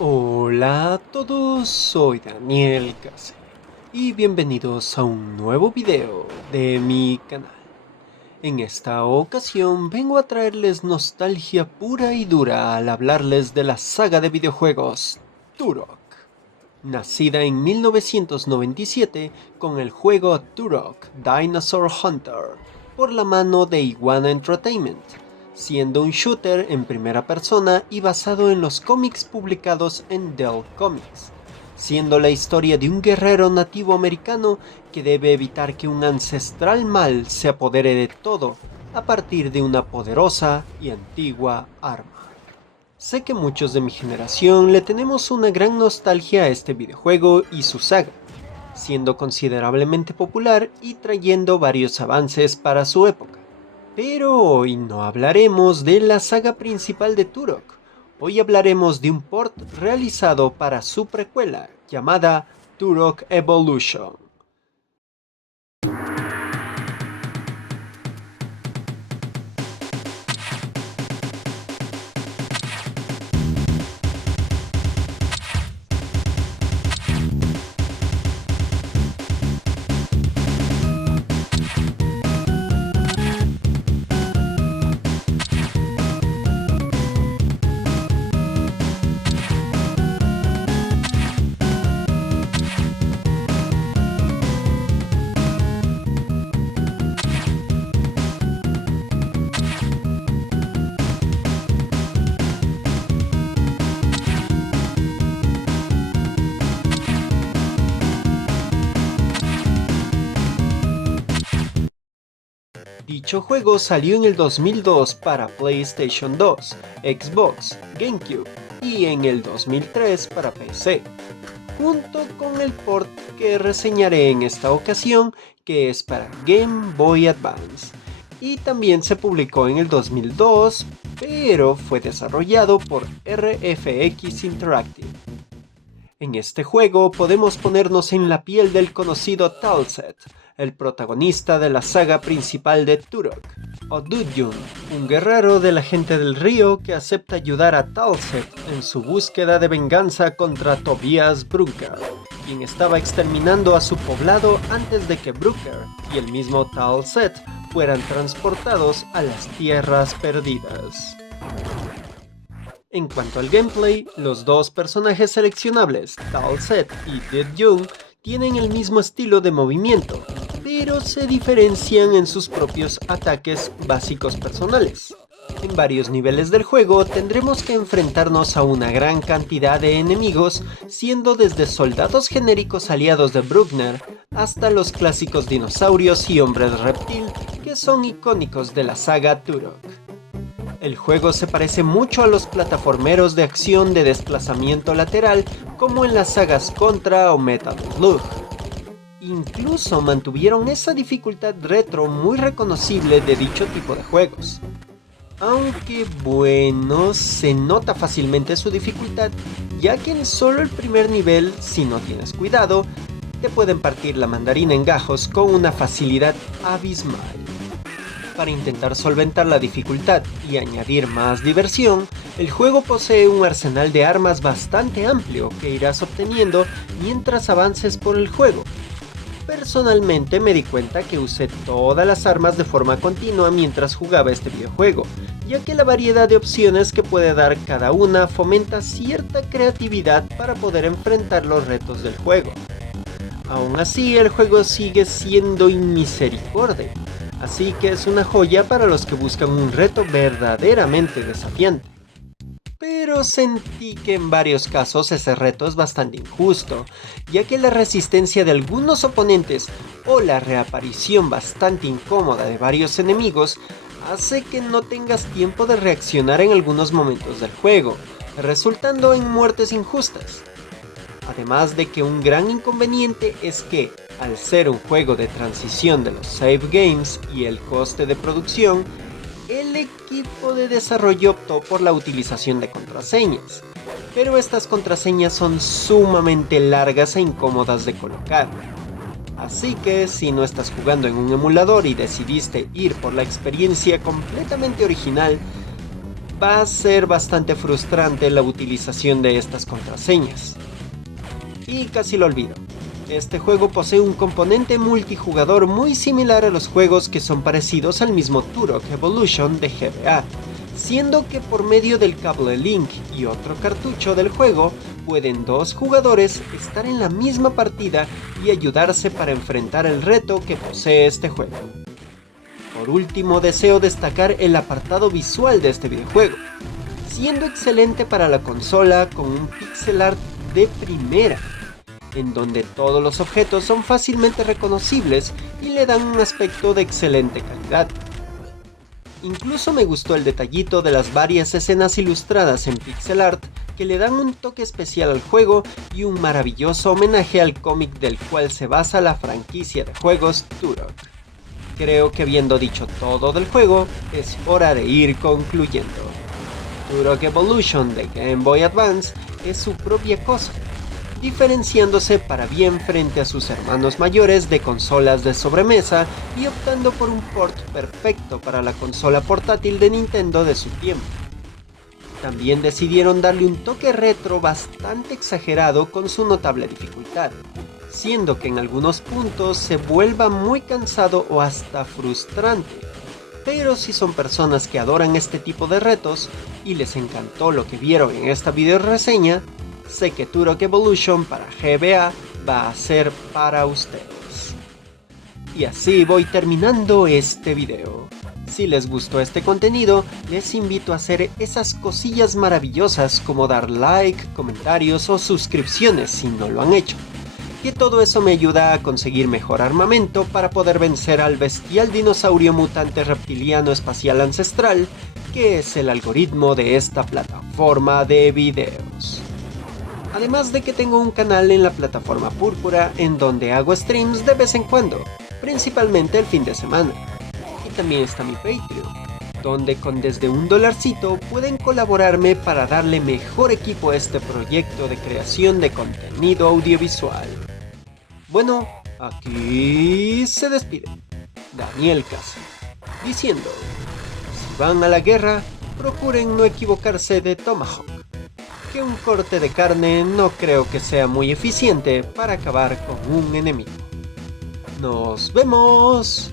Hola a todos, soy Daniel Case y bienvenidos a un nuevo video de mi canal. En esta ocasión vengo a traerles nostalgia pura y dura al hablarles de la saga de videojuegos Turok. Nacida en 1997 con el juego Turok Dinosaur Hunter por la mano de Iguana Entertainment, siendo un shooter en primera persona y basado en los cómics publicados en Dell Comics, siendo la historia de un guerrero nativo americano que debe evitar que un ancestral mal se apodere de todo a partir de una poderosa y antigua arma. Sé que muchos de mi generación le tenemos una gran nostalgia a este videojuego y su saga, siendo considerablemente popular y trayendo varios avances para su época. Pero hoy no hablaremos de la saga principal de Turok, hoy hablaremos de un port realizado para su precuela, llamada Turok Evolution. Dicho juego salió en el 2002 para PlayStation 2, Xbox, GameCube y en el 2003 para PC, junto con el port que reseñaré en esta ocasión, que es para Game Boy Advance, y también se publicó en el 2002, pero fue desarrollado por RFX Interactive. En este juego podemos ponernos en la piel del conocido Talset, el protagonista de la saga principal de Turok, o Dudyun, un guerrero de la gente del río que acepta ayudar a Talset en su búsqueda de venganza contra Tobias Brooker, quien estaba exterminando a su poblado antes de que Brooker y el mismo Talset fueran transportados a las Tierras Perdidas. En cuanto al gameplay, los dos personajes seleccionables, Talset y Dudyun, tienen el mismo estilo de movimiento, pero se diferencian en sus propios ataques básicos personales. En varios niveles del juego tendremos que enfrentarnos a una gran cantidad de enemigos, siendo desde soldados genéricos aliados de Bruckner hasta los clásicos dinosaurios y hombres reptil que son icónicos de la saga Turok. El juego se parece mucho a los plataformeros de acción de desplazamiento lateral como en las sagas Contra o Metal Slug. Incluso mantuvieron esa dificultad retro muy reconocible de dicho tipo de juegos. Aunque bueno, se nota fácilmente su dificultad, ya que en solo el primer nivel, si no tienes cuidado, te pueden partir la mandarina en gajos con una facilidad abismal. Para intentar solventar la dificultad y añadir más diversión, el juego posee un arsenal de armas bastante amplio que irás obteniendo mientras avances por el juego. Personalmente me di cuenta que usé todas las armas de forma continua mientras jugaba este videojuego, ya que la variedad de opciones que puede dar cada una fomenta cierta creatividad para poder enfrentar los retos del juego. Aún así, el juego sigue siendo inmisericordia, así que es una joya para los que buscan un reto verdaderamente desafiante. Pero sentí que en varios casos ese reto es bastante injusto, ya que la resistencia de algunos oponentes o la reaparición bastante incómoda de varios enemigos hace que no tengas tiempo de reaccionar en algunos momentos del juego, resultando en muertes injustas. Además de que un gran inconveniente es que, al ser un juego de transición de los save games y el coste de producción, el equipo de desarrollo optó por la utilización de contraseñas, pero estas contraseñas son sumamente largas e incómodas de colocar. Así que si no estás jugando en un emulador y decidiste ir por la experiencia completamente original, va a ser bastante frustrante la utilización de estas contraseñas. Y casi lo olvido. Este juego posee un componente multijugador muy similar a los juegos que son parecidos al mismo Turok Evolution de GBA, siendo que por medio del cable Link y otro cartucho del juego, pueden dos jugadores estar en la misma partida y ayudarse para enfrentar el reto que posee este juego. Por último, deseo destacar el apartado visual de este videojuego, siendo excelente para la consola con un pixel art de primera, en donde todos los objetos son fácilmente reconocibles y le dan un aspecto de excelente calidad. Incluso me gustó el detallito de las varias escenas ilustradas en pixel art que le dan un toque especial al juego y un maravilloso homenaje al cómic del cual se basa la franquicia de juegos Turok. Creo que habiendo dicho todo del juego, es hora de ir concluyendo. Turok Evolution de Game Boy Advance es su propia cosa, diferenciándose para bien frente a sus hermanos mayores de consolas de sobremesa y optando por un port perfecto para la consola portátil de Nintendo de su tiempo. También decidieron darle un toque retro bastante exagerado con su notable dificultad, siendo que en algunos puntos se vuelva muy cansado o hasta frustrante. Pero si son personas que adoran este tipo de retos y les encantó lo que vieron en esta video reseña, sé que Turok Evolution para GBA va a ser para ustedes. Y así voy terminando este video. Si les gustó este contenido, les invito a hacer esas cosillas maravillosas como dar like, comentarios o suscripciones si no lo han hecho, que todo eso me ayuda a conseguir mejor armamento para poder vencer al bestial dinosaurio mutante reptiliano espacial ancestral, que es el algoritmo de esta plataforma de videos. Además de que tengo un canal en la plataforma Púrpura en donde hago streams de vez en cuando, principalmente el fin de semana. Y también está mi Patreon, donde con desde $1 pueden colaborarme para darle mejor equipo a este proyecto de creación de contenido audiovisual. Bueno, aquí se despide Daniel Casa, diciendo, si van a la guerra, procuren no equivocarse de Tomahawk, que un corte de carne no creo que sea muy eficiente para acabar con un enemigo. ¡Nos vemos!